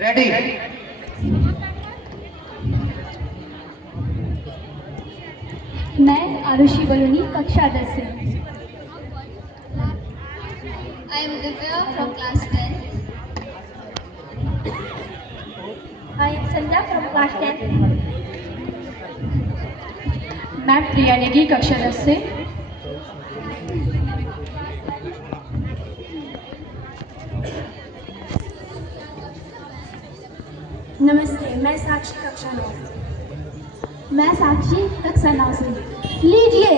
Ready. मैं आरुषि बलोनी कक्षा 10 से। I am Divya from class 10. I am Sandhya from class 10. मैं प्रिया नेगी कक्षा 10 से। नमस्ते, मैं साक्षी कक्षा 9। मैं साक्षी कक्षा 9 से। लीजिए,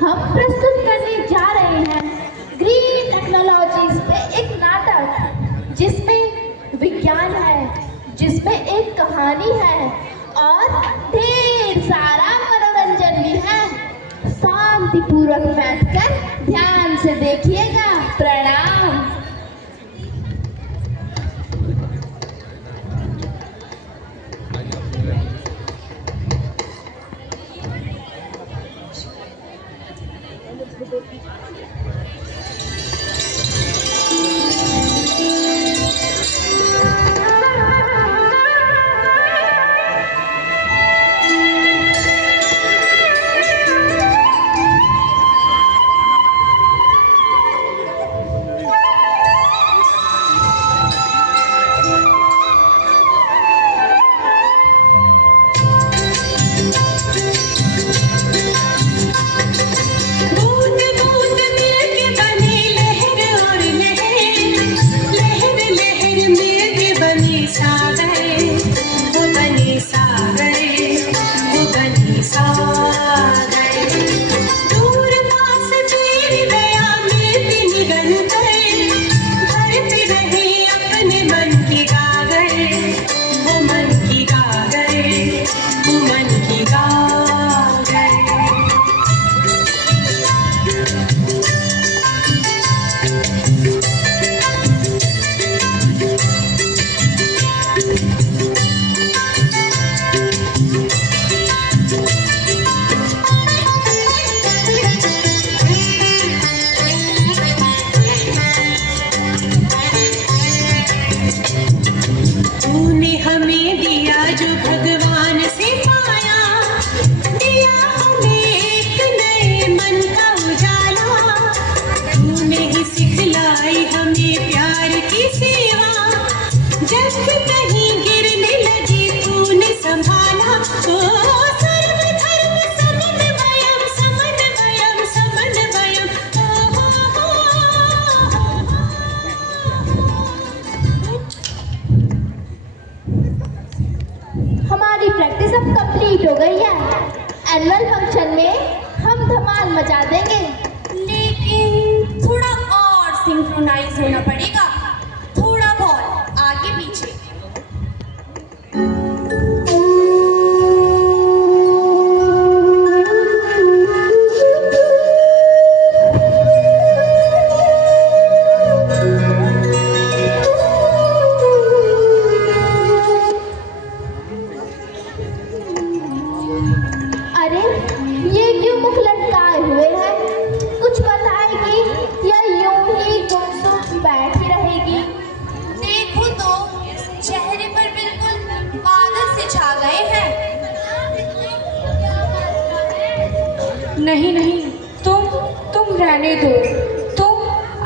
हम प्रस्तुत करने जा रहे हैं ग्रीन टेक्नोलॉजीज पे एक नाटक, जिसमें विज्ञान है, जिसमें एक कहानी है और ढेर सारा मनोरंजन भी है। शांतिपूर्वक बैठकर ध्यान से देखिएगा। प्रणाम। हमारी प्रैक्टिस अब कंप्लीट हो गई है। एनुअल फंक्शन में हम धमाल मचा देंगे, लेकिन थोड़ा और सिंक्रोनाइज होना पड़ेगा, थोड़ा बहुत आगे पीछे। अरे ये क्यों मुख लटकाए हुए हैं? कुछ बताएगी या यूं ही गुमसुम बैठ ही रहेगी? देखो तो, चेहरे पर बिल्कुल बादल से छा गए हैं। नहीं नहीं, तुम रहने दो। तुम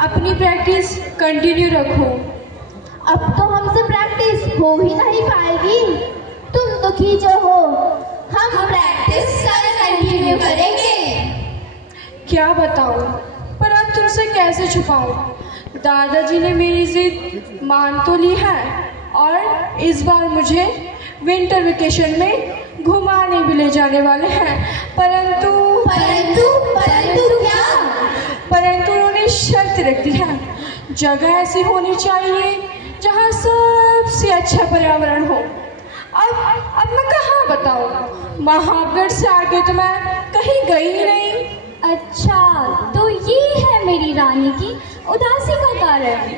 अपनी प्रैक्टिस कंटिन्यू रखो। अब तो हमसे प्रैक्टिस हो ही नहीं पाएगी। तुम दुखी जो हो, हम प्रैक्टिस कल कंटिन्यू करेंगे। क्या बताऊं, पर अब तुमसे कैसे छुपाऊं? दादाजी ने मेरी जिद मान तो ली है और इस बार मुझे विंटर वेकेशन में घुमाने भी ले जाने वाले हैं, परंतु क्या? परंतु उन्होंने शर्त रख दी है, जगह ऐसी होनी चाहिए जहाँ सबसे अच्छा पर्यावरण हो। अब मैं कहाँ बताऊँ? महाबगढ़ से आगे तो मैं कहीं गई ही नहीं। अच्छा, तो ये है मेरी रानी की उदासी का कारण,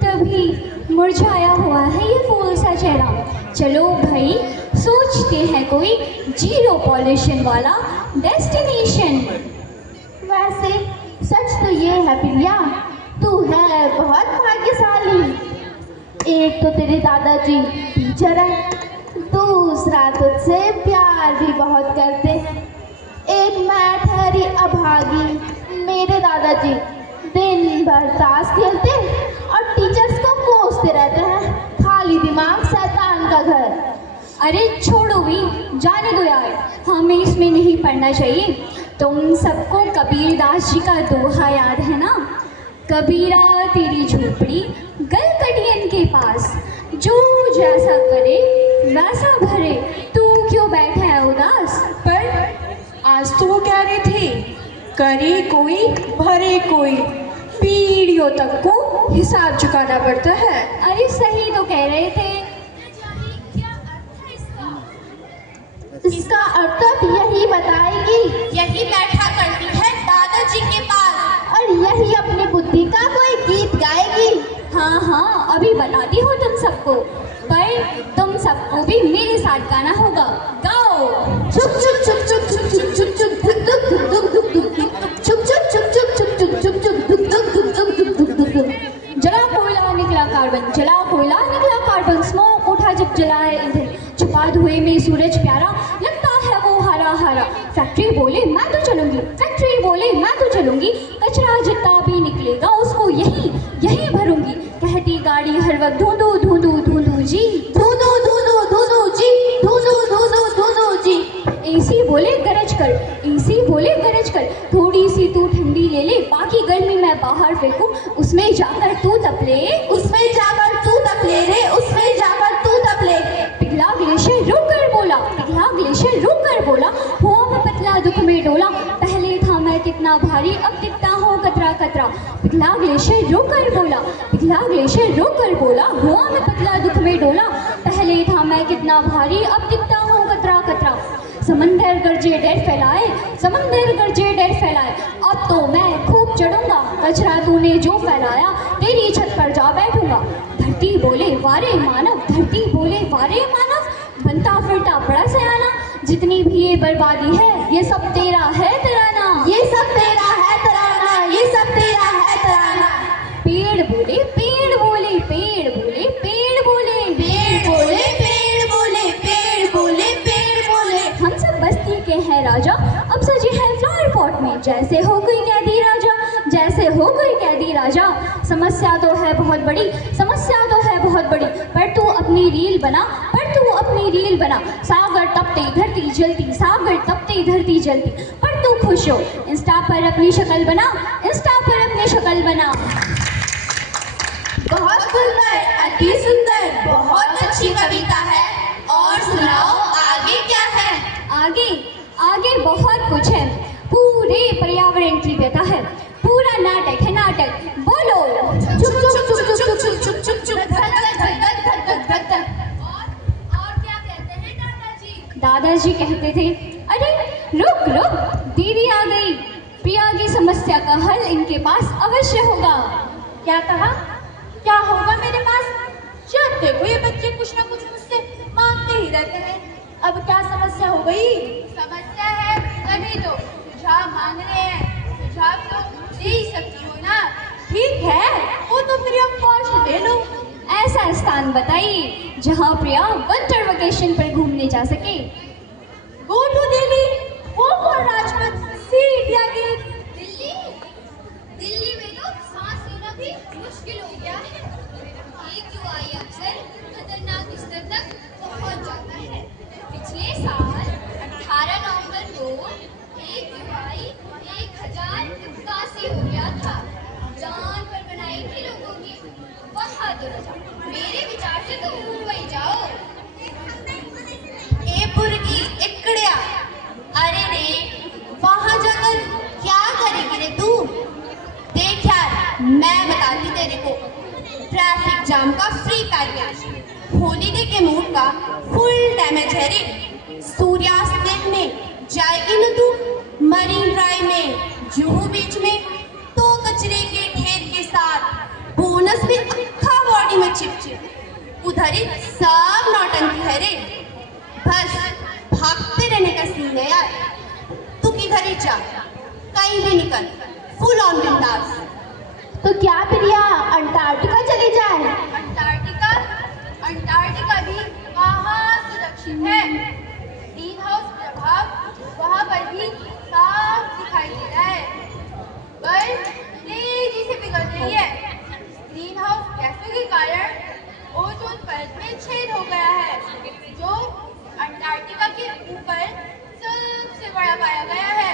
तभी मुरझाया हुआ है ये फूल सा चेहरा। चलो भाई, सोचते हैं कोई जीरो पॉल्यूशन वाला डेस्टिनेशन। वैसे सच तो ये है प्रिया, तू है बहुत भाग्यशाली। एक तो तेरे दादाजी टीचर है, दूसरा तुझसे प्यार भी बहुत करते। एक मैं ठहरी अभागी, मेरे दादाजी दिन भर ताश खेलते और टीचर्स को कोसते रहते हैं। खाली दिमाग शैतान का घर। अरे छोड़ो भी, जाने दो यार, हमें इसमें नहीं पढ़ना चाहिए। तुम सबको कबीरदास जी का दोहा याद है ना? कबीरा तेरी झोपड़ी गलकटियन के पास, जो जैसा करे वैसा भरे, तू क्यों बैठा है उदास? पर आज तो वो कह रहे थे, करे कोई भरे कोई, पीढ़ियों तक को हिसाब चुकाना पड़ता है। अरे सही तो कह रहे थे। इसका अर्थ अब यही बताएगी। यही बैठा करती है दादाजी के पास और यही अपनी बुद्धि का कोई गीत गाएगी। हाँ हाँ, अभी बताती हूँ तुम सबको, पर तुम सबको भी मेरे साथ गाना होगा। गाओ। चुप चुप चुप चुप चुप चुप चुप चुप धुक धुक धुक धुक धुक धुक धुक, चुप चुप चुप चुप चुप चुप चुप चुप धुक धुक धुक धुक धुक धुक धुक धुक। जला कोयला निकला कार्बन, जला कोयला निकला कार्बन, स्मोक उठा जब जलाए ईंधन, छुपा धुएं में सूरज प्यारा, लगता है वो हरा हरा। फैक्ट्री बोले मैं तो चलूंगी, फैक्ट्री बोले मैं तो चलूंगी, कचरा जितना भी निकलेगा उसको यही यही भरूंगी। कहती गाड़ी हर वक्त धूंधू धूंधू धूंधू जी, धूधू धूधू धूधू जी, धूधू धूधू धूधू जी। एसी बोले गरज कर, एसी बोले गरज कर, थोड़ी सी तू ठंडी ले ले, बाकी गर्मी मैं बाहर फेंकूं, उसमें जाकर तू तपले, उसमें जाकर तू तपले रे, उसमें जाकर तू तपले। पिघला ग्लेशियर रुक कर बोला, पिघला ग्लेशियर रुक कर बोला, हुआ मैं पतला दुख में डोला, पहले था मैं कितना भारी, अब दिखता हूँ कतरा कतरा। पिघला ग्लेशियर रुक कर बोला, पिघला ग्लेशियर रुक कर बोला, हुआ मैं पतला दुख में डोला, पहले था मैं कितना भारी, अब दिखता हूँ कतरा कतरा। समंदर गरजे डर फैलाए, समंदर गरजे डर फैलाए, अब तो मैं खूब चढ़ूंगा, कचरा तूने जो फैलाया, तेरी छत पर जा बैठूंगा। धरती बोले वारे मानव, धरती बोले वारे मानव, बनता फिरता बड़ा सयाना, जितनी भी ये बर्बादी है ये सब तेरा है तराना, ये सब तेरा है तराना, ये सब तेरा है तराना। पेड़ बोले पेड़ बोले पेड़ बोले पेड़ बोले पेड़ बोले पेड़ बोले पेड़ बोले पेड़ बोले। हम सब बस्ती के हैं राजा, अब सजे है फ्लावर पॉट में, जैसे हो कोई कैदी राजा, जैसे हो कोई कैदी राजा। समस्या तो है बहुत बड़ी, समस्या तो है बहुत बड़ी, पर तू अपनी रील बना, पर तू अपनी रील बना। सागर तपते धरती जलती, सागर तपते धरती जलती, पर तू खुश हो, इंस्टा पर अपनी शक्ल बना, इंस्टा पर अपनी शक्ल बना। बहुत सुंदर, अति सुंदर, बहुत अच्छी कविता है। और सुनाओ आगे क्या है? आगे आगे बहुत कुछ है, पूरे पर्यावरण की व्यथा है, पूरा नाटक है नाटक। बोलो चुप चुप चुप चुप चुप चुप चुप चुप चुप धक धक धक धक धक धक धक। और क्या कहते हैं दादाजी? दादाजी कहते थे, अरे रुक रुक, दीदी आ गई, प्रिया की समस्या का हल इनके पास अवश्य होगा। क्या कहा? क्या होगा मेरे पास? जब देखो ये बच्चे कुछ ना कुछ मुझसे मांगते ही रहते हैं। अब क्या समस्या हो गई? समस्या है तभी तो सुझाव मांग रहे हैं, सुझाव तो दे ही सकती हो ना। ठीक है, वो तो प्रिया कौशल ले लो। ऐसा स्थान बताइए जहाँ प्रिया विंटर वेकेशन पर घूमने जा सके। गो टू दिल्ली, वो कौन राजपथ, सीट या गेट? दिल्ली, दिल्ली में तो सांस लेना भी मुश्किल हो गया है। एक युवाई अक्सर खतरनाक स्तर तक पहुंच जाता है। पिछले साल 18 नवंबर को एक युवाई 1081 हो गया था। जान पर बनाई थी लोगों की। वहाँ तो मेरे विचार से तो मुंबई जाओ। ए पुरगी इकड़िया, अरे रे वहाँ जाकर क्या करेगी रे तू? देख यार, मैं बताती तेरे को, ट्रैफिक जाम का फ्री पैकेज, हॉलीडे के मूड का फुल डैमेज है रे। सूर्यास्त में जाएगी ना तू मरीन ड्राइव में, जुहू बीच में, तो कचरे के ढेर के साथ बोनस में अक्खा बॉडी में चिपचिप, उधर ही सब नौटंकी है रे। बस भागते रहने का सीन है यार। तू किधर ही जा, कहीं भी निकल, फुल ऑन बिंदास। तो क्या प्रिया अंटार्कटिका चली जाए? अंटार्कटिका अंटार्कटिका भी वहाँ सुरक्षित है। ग्रीन हाउस प्रभाव वहाँ पर भी साफ दिखाई दे रहा है। बर्फ तेजी से पिघल रही है। ग्रीन हाउस गैसों के कारण ओजोन परत में छेद हो गया है, जो अंटार्कटिका के ऊपर सबसे बड़ा पाया गया है।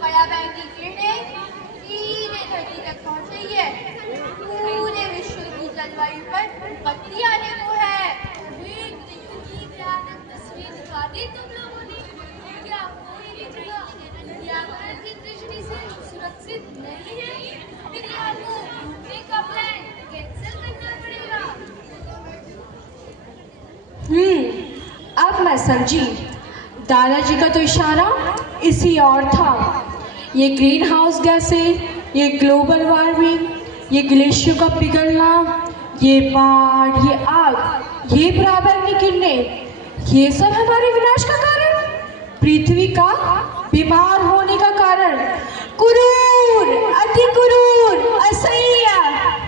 पराबैंग की किरणें सीधे धरती तक पहुंच रही है। पूरे विश्व की जलवायु पर विपत्ति आने को है। तस्वीर दिखा दी तुम लोगों ने। क्या कोई भी जगह पर्यावरण की दृष्टि से सुरक्षित नहीं है? फिर यहाँ को घूमने का प्लान कैंसिल करना पड़ेगा। अब मैं समझी। दादाजी का तो इशारा इसी और था। ये ग्रीन हाउस गैसें, ये ग्लोबल वार्मिंग, ये ग्लेशियर का पिघलना, ये बाढ़, ये आग, ये पराबैंगनी किरणें, ये सब हमारे विनाश का कारण, पृथ्वी का बीमार होने का कारण। क्रूर, अति क्रूर, असह्य।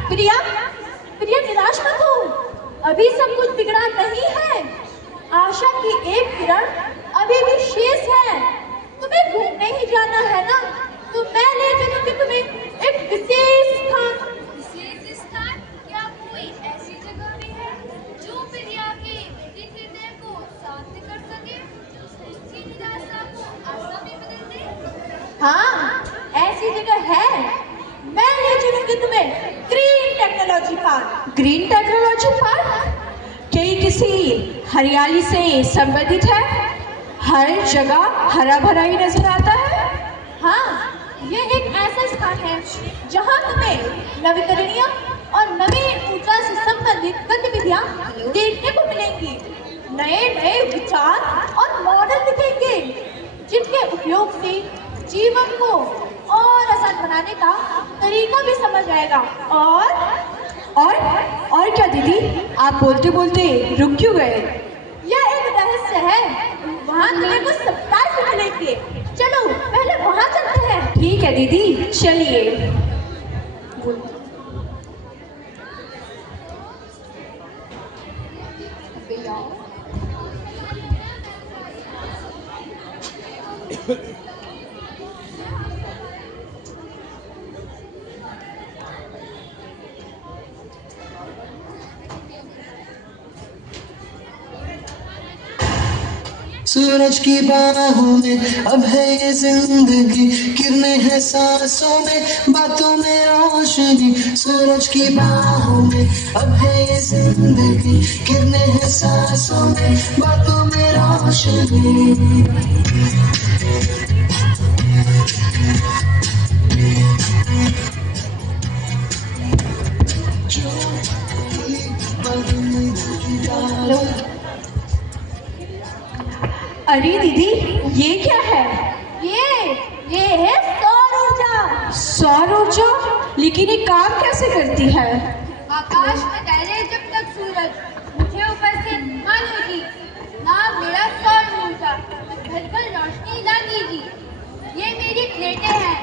प्रिया, प्रिया निराश मत हो, अभी सब कुछ बिगड़ा नहीं है। आशा की एक किरण अभी भी शेष है। तुम्हें घूमने ही जाना है ना, तो मैं ले चलूंगी तुम्हें एक विशेष स्थान। विशेष स्थान? क्या कोई ऐसी जगह भी है जो प्रिया के व्यथित हृदय को शांत कर सके, उसकी निराशा को आशा में बदल दे? हाँ, ऐसी जगह है। मैं ले चलूंगी तुम्हें green technology park. Green technology park? क्या ये किसी हरियाली से संबंधित है? हर जगह हरा भरा ही नजर आता है। हाँ, ये एक ऐसा स्थान है जहाँ तुम्हें नवीकरणीय और नवीन ऊर्जा से संबंधित गतिविधियाँ देखने को मिलेंगी। नए नए विचार और मॉडल दिखेंगे, जिनके उपयोग से जीवन को और आसान बनाने का तरीका भी समझ आएगा। और क्या दीदी, आप बोलते बोलते रुक क्यों गए? यह एक रहस्य है, वहाँ तुम्हें कुछ सरप्राइज मिलेंगे। चलो पहले वहाँ चलते हैं। ठीक है दीदी, चलिए। सूरज की बाहों में अब है ये जिंदगी, किरणें हैं सांसों में, बातों में रोशनी। सूरज की बाहों में अब है ये जिंदगी, किरणें हैं सांसों में, बातों में रोशनी। अरे दीदी, ये क्या है? ये है सौर ऊर्जा। सौर ऊर्जा? लेकिन ये काम कैसे करती है? आकाश में तैरे जब तक सूरज मुझे ऊपर से मानोगी, नाम मेरा सौर ऊर्जा, घर पर रोशनी लाती जी। ये मेरी प्लेटें हैं,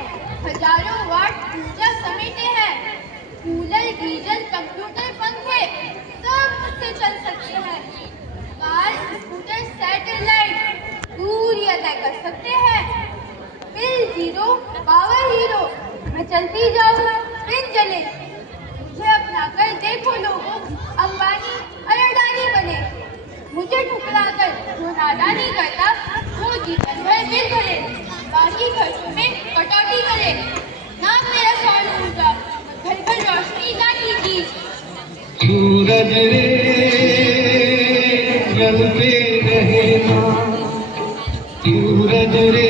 हजारों वाट ऊर्जा समेटे हैं। कूलर, गीजर, कंप्यूटर, पंखे सब मुझसे चल सकते हैं। कार, स्कूटर, सैटेलाइट दूरियां तय कर सकते हैं। बिल जीरो, पावर हीरो, मैं चलती जाऊँ बिन जले। मुझे अपना कर देखो लोगों, अंबानी और अडानी बने। मुझे ठुकराकर जो नादानी करता, वो जीवन भर बिल भरे, बाकी खर्चों में कटौती करे। नाम मेरा सौर ऊर्जा, घर घर रोशनी लाती जी। सूरज रे जलते रहना, सूरज रे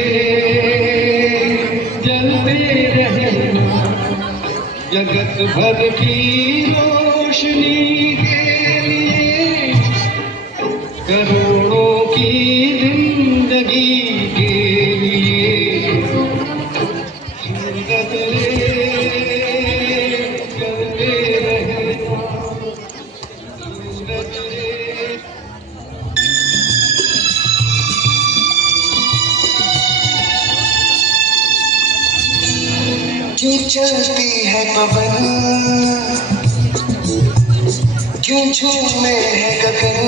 जलते रहना, जगत भर की रोशनी के लिए, करोड़ों की जिंदगी के लिए। सूरज रे जलते रहना, सूरज रे। जो चलती है पवन, क्यों झूमे है गगन,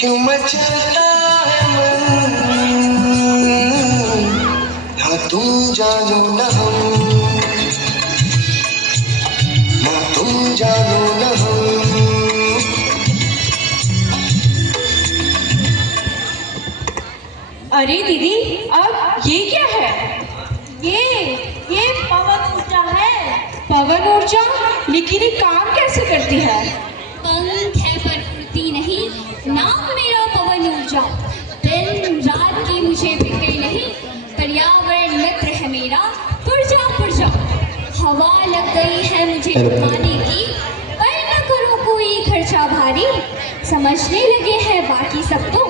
क्यों मचलता है मन, ना तुम जानो न हम, ना तुम जानो न हम। अरे दीदी, अब ये क्या है? ये पवन ऊर्जा है। पवन ऊर्जा? लेकिन ये काम कैसे करती है? पंख है पर उड़ती नहीं, नाम मेरा पवन ऊर्जा। दिन रात की मुझे फिक्र नहीं, पर्यावरण मित्र है मेरा पुर्जा पुर्जा। हवा लग गई है मुझे उड़ाने की, पर न करो कोई खर्चा भारी। समझने लगे हैं बाकी सब तो,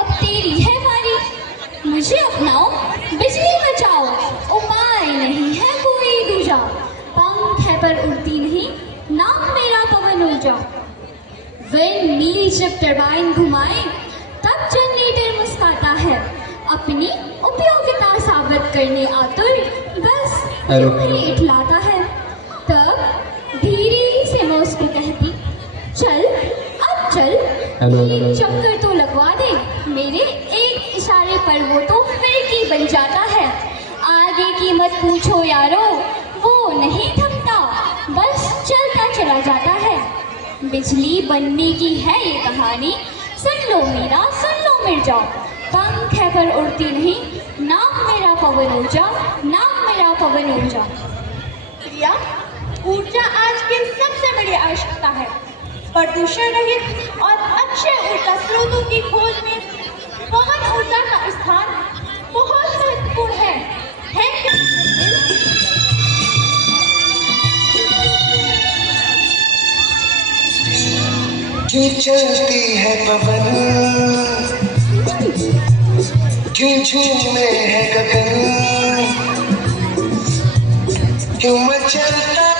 अब तेरी है बारी। मुझे अपनाओ, बिजली बचाओ, उपाय नहीं है कोई दूजा। पंख है पर उड़ती नहीं, नाम मेरा पवन ऊर्जा। विंड मिल जब टरबाइन घुमाए, तब जनरेटर मुस्कुराता है। अपनी उपयोगिता साबित करने आतुर, बस यूं ही इठलाता है। तब धीरे से मैं उसको कहती, चल अब चल, एक चक्कर तो लगवा दे। मेरे एक इशारे पर वो तो फिरकी बन जाता है। आगे की मत पूछो यारो, वो नहीं थकता, बस चलता चला जाता है। बिजली बनने की है ये कहानी, सुन लो मीरा, सुन लो मिर्जा। पंख है पर उड़ती नहीं, नाम मेरा पवन ऊर्जा, नाम मेरा पवन ऊर्जा। प्रिया, ऊर्जा आज की सबसे बड़ी आवश्यकता है। प्रदूषण रहित और अक्षय ऊर्जा स्रोतों की खोज में पवन ऊर्जा का स्थान बहुत महत्वपूर्ण है। Thank you. क्यों चलती है पवन, क्यों झूमे है गगन, क्यों मचलता।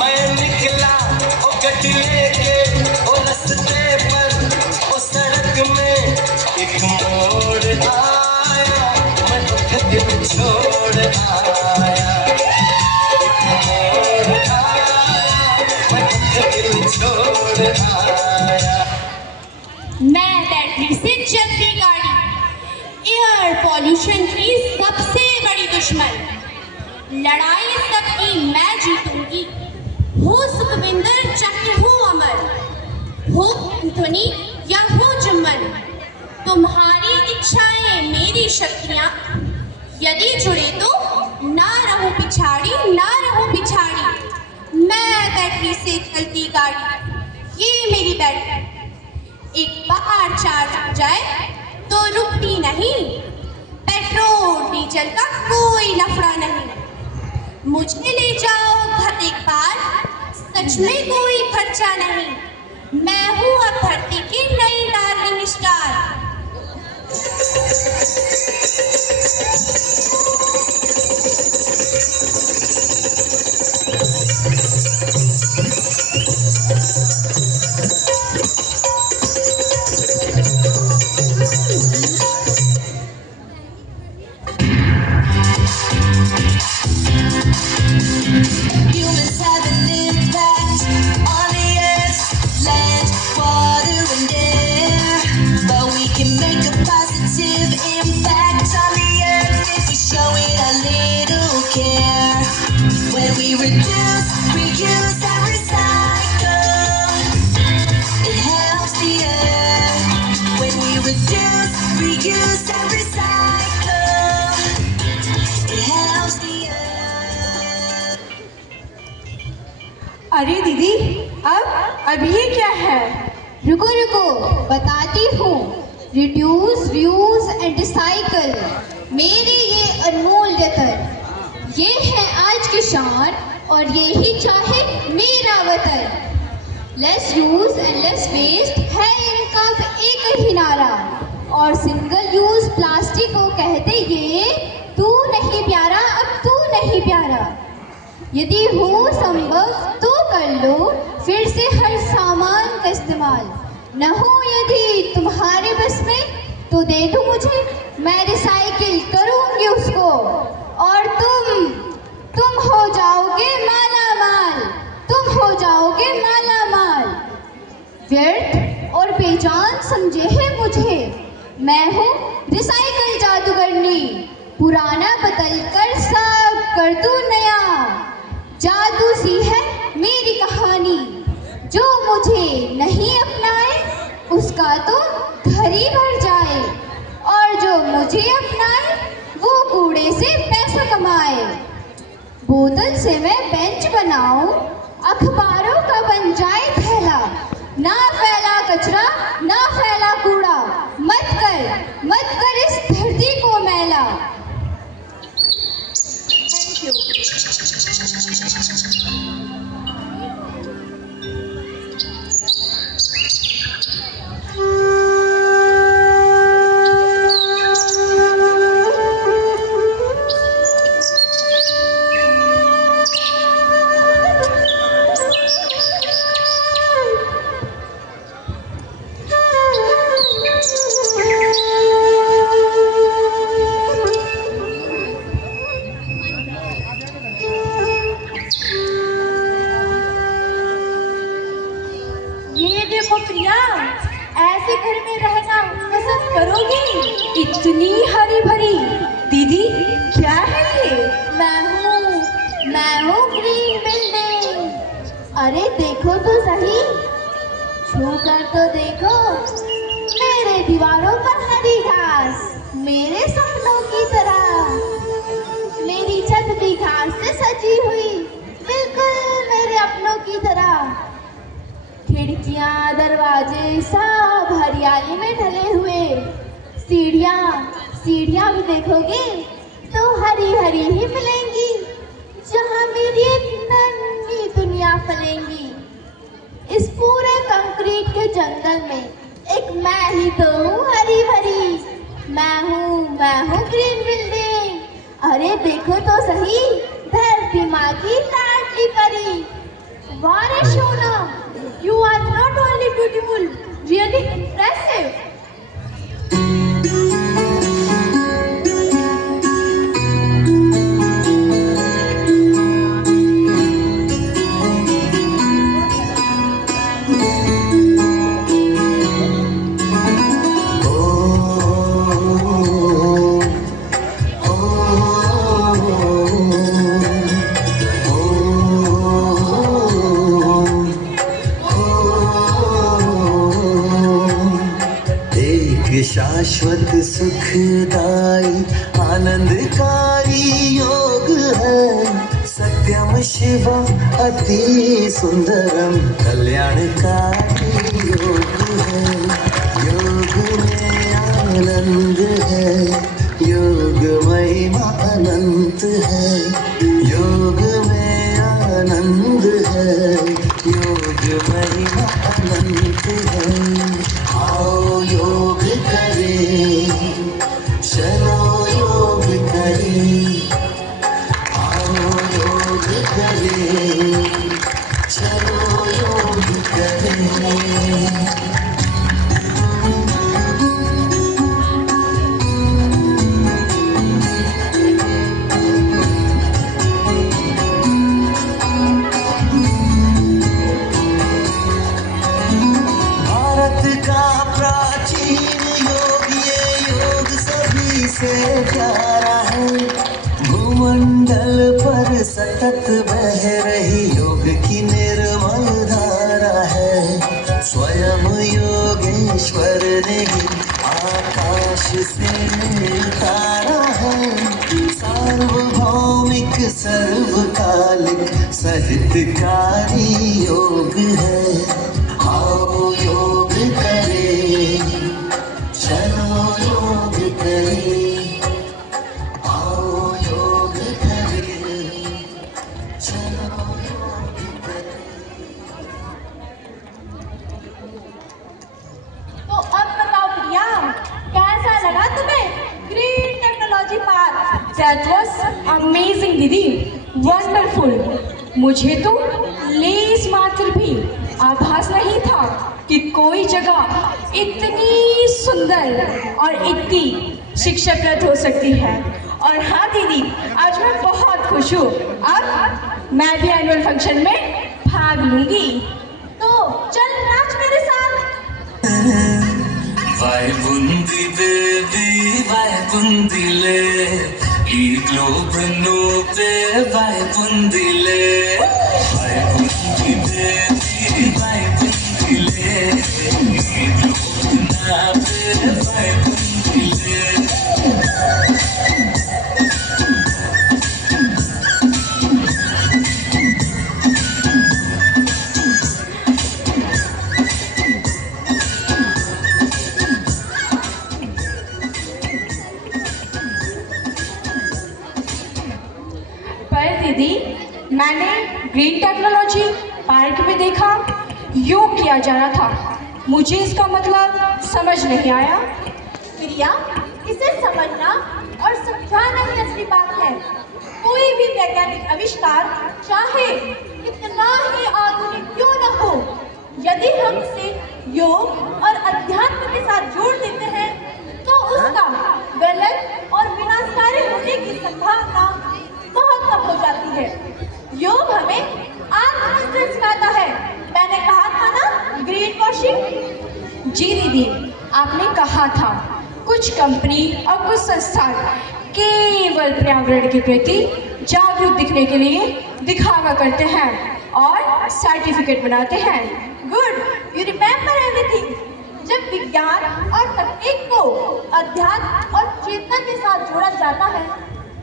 मैं निकला ओ गड्डी लेके, ओ रास्ते पर ओ सड़क में एक मोड़ आया, मैं दुख दिल छोड़ आया। एक मोड़ आया, मैं दुख दिल छोड़ आया। मैं बैटरी से चलती गाड़ी, एयर पॉल्यूशन की सबसे बड़ी दुश्मन। लड़ाई सबकी मैं जीतूंगी। हो सुखविंदर चाहे हो अमर, हो ध्वनि या हो चुम्बन, तुम्हारी इच्छाएं मेरी शक्तियां। यदि जुड़े तो ना रहो पिछाड़ी, ना रहो पिछाड़ी। मैं बैटरी से चलती गाड़ी, ये मेरी बैटरी। एक बार चार्ज हो जाए तो रुकती नहीं। पेट्रोल डीजल का कोई लफड़ा नहीं। मुझे ले जाओ घर एक बार, सच में कोई खर्चा नहीं। मैं हूँ अब धरती की नई darling star. Humans have an impact on the earth, land, water and air. But we can make a positive impact on the earth if we show it a little care. When we reduce, reuse and recycle, it helps the earth. When we reduce, reuse and recycle, it helps the earth. अरे दीदी, अब ये क्या है? रुको रुको, बताती हूँ। रिड्यूस, रीयूज एंड रिसाइकल, मेरी ये अनमोल जतन। ये है आज की शान और ये ही चाहे मेरा वतन। Less use and less waste है इनका एक ही नारा। और सिंगल यूज प्लास्टिक को कहते ये, तू नहीं प्यारा अब तू नहीं प्यारा। यदि हो संभव तो कर लो फिर से हर सामान का इस्तेमाल। न हो यदि तुम्हारे बस में तो दे दो मुझे, मैं रिसाइकिल करूंगी उसको और तुम हो जाओगे माला माल, तुम हो जाओगे माला माल। व्यर्थ और बेजान समझे है मुझे, मैं हूँ रिसाइकिल जादूगरनी, पुराना बदल कर सब कर दूं नया। जादू सी है मेरी कहानी, जो मुझे नहीं अपनाए उसका तो घर ही भर जाए, और जो मुझे अपनाए वो कूड़े से पैसा कमाए। बोतल से मैं बेंच बनाऊं, अखबारों का बन जाए थैला, ना फैला कचरा ना फैला कूड़ा, मत कर इस धरती को मैला। Thank you. ये देखो प्रिया, ऐसे घर में रहना पसंद करोगी? इतनी हरी भरी। दीदी क्या है ये? मैं हूँ ग्रीन बिल्डिंग। अरे देखो तो सही, छू कर तो देखो, मेरे दीवारों पर हरी घास, मेरे सपनों की तरह। मेरी छत भी घास से सजी हुई, बिल्कुल मेरे अपनों की तरह। खिड़कियां दरवाजे सब हरियाली में ढले हुए। सीढ़ियां भी देखोगे तो हरी हरी ही मिलेंगी, जहां मेरी एक नन्ही दुनिया फलेंगी। इस पूरे कंक्रीट के जंगल में एक मैं ही तो हूँ हरी भरी। मैं हूँ ग्रीन बिल्डिंग। अरे देखो तो सही, धरती माँ की लाडली परी। वाह रे Sonam, you are not only beautiful, really impressive. शाश्वत सुखदाई आनंदकारी योग है, सत्यम शिवम अति सुंदरम कल्याणकारी योग है। योग में आनंद है, योग महिमा अनंत है। योग में आनंद है, योग महिमा अनंत है। आओ योग करें, चलो योग करें। आओ योग करें, चलो योग करें। से प्यारा है, भूमंडल पर सतत बह रही योग की निर्मल धारा है। स्वयं योगेश्वर ने ही आकाश से उतारा है। सार्वभौमिक सर्वकालिक सहितकारी योग है। आओ योग करें, चलो योग करें। आओ योग करें, चलो योग करें। तो अब बताओ प्रिया, कैसा लगा तुम्हें green technology park? That was amazing दीदी, वंडरफुल। मुझे तो लेस मात्र भी आभास नहीं था कि कोई जगह इतनी सुंदर और इतनी शिक्षाप्रद हो सकती है। और हाँ दीदी, आज मैं बहुत खुश हूँ। अब मैं भी एनुअल फंक्शन में भाग लूंगी। तो चल नाच मेरे साथ। Vai bundi baby, vai bundi le, iglo bano pe, vai bundi le, vai bundi baby, vai bundi le, iglo bana pe, vai bundi le. दीदी, मैंने ग्रीन टेक्नोलॉजी पार्क में देखा योग किया जा रहा था। मुझे इसका मतलब समझ नहीं आया। प्रिया, इसे समझना और समझाना ही असली बात है। कोई भी वैज्ञानिक आविष्कार चाहे कितना ही आधुनिक क्यों न हो, यदि हम इसे योग और अध्यात्म के साथ जोड़ देते हैं तो उसका गलत और विनाशकारी होने की संभावना बहुत कम हो जाती है। योग हमें आत्मनियंत्रण सिखाता है। मैंने कहा था ना, ग्रीन वॉशिंग। जी दीदी, आपने कहा था कुछ कंपनी और कुछ संस्थान केवल पर्यावरण के प्रति जागरूक दिखने के लिए दिखावा करते हैं और सर्टिफिकेट बनाते हैं। Good, you remember everything. जब विज्ञान और तकनीक को अध्यात्म और चेतना के साथ जोड़ा जाता है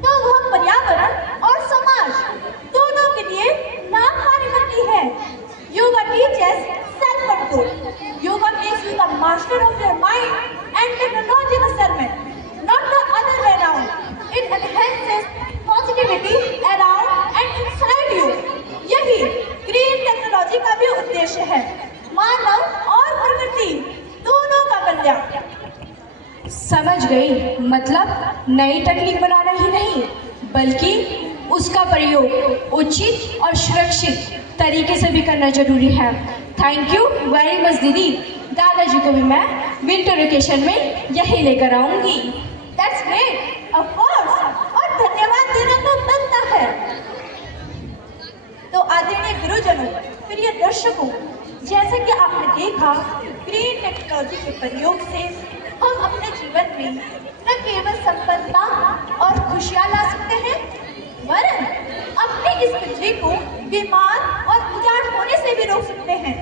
तो वह पर्यावरण और समाज दोनों के लिए लाभकारी बनती है। Yoga teachers self control. Yoga makes you the master of your mind and technology the servant, not the other way around. It enhances positivity around and inside you. यही ग्रीन टेक्नोलॉजी का भी उद्देश्य है, मानव और प्रकृति दोनों का कल्याण। समझ गई, मतलब नई तकनीक बनाना ही नहीं बल्कि उसका प्रयोग उचित और सुरक्षित तरीके से भी करना जरूरी है। थैंक यू वेरी मच दीदी। दादाजी को भी मैं विंटर वेकेशन में यही लेकर आऊंगी। दैट्स ग्रेट, ऑफ कोर्स, और धन्यवाद देना तो बनता है। तो आदरणीय गुरुजनों, प्रिय दर्शकों, जैसे कि आपने देखा, ग्रीन टेक्नोलॉजी के प्रयोग से हम अपने जीवन में न केवल सफलता और खुशियाँ ला सकते हैं, वरन अपनी इस पृथ्वी को बीमार और उजाड़ होने से भी रोक सकते हैं।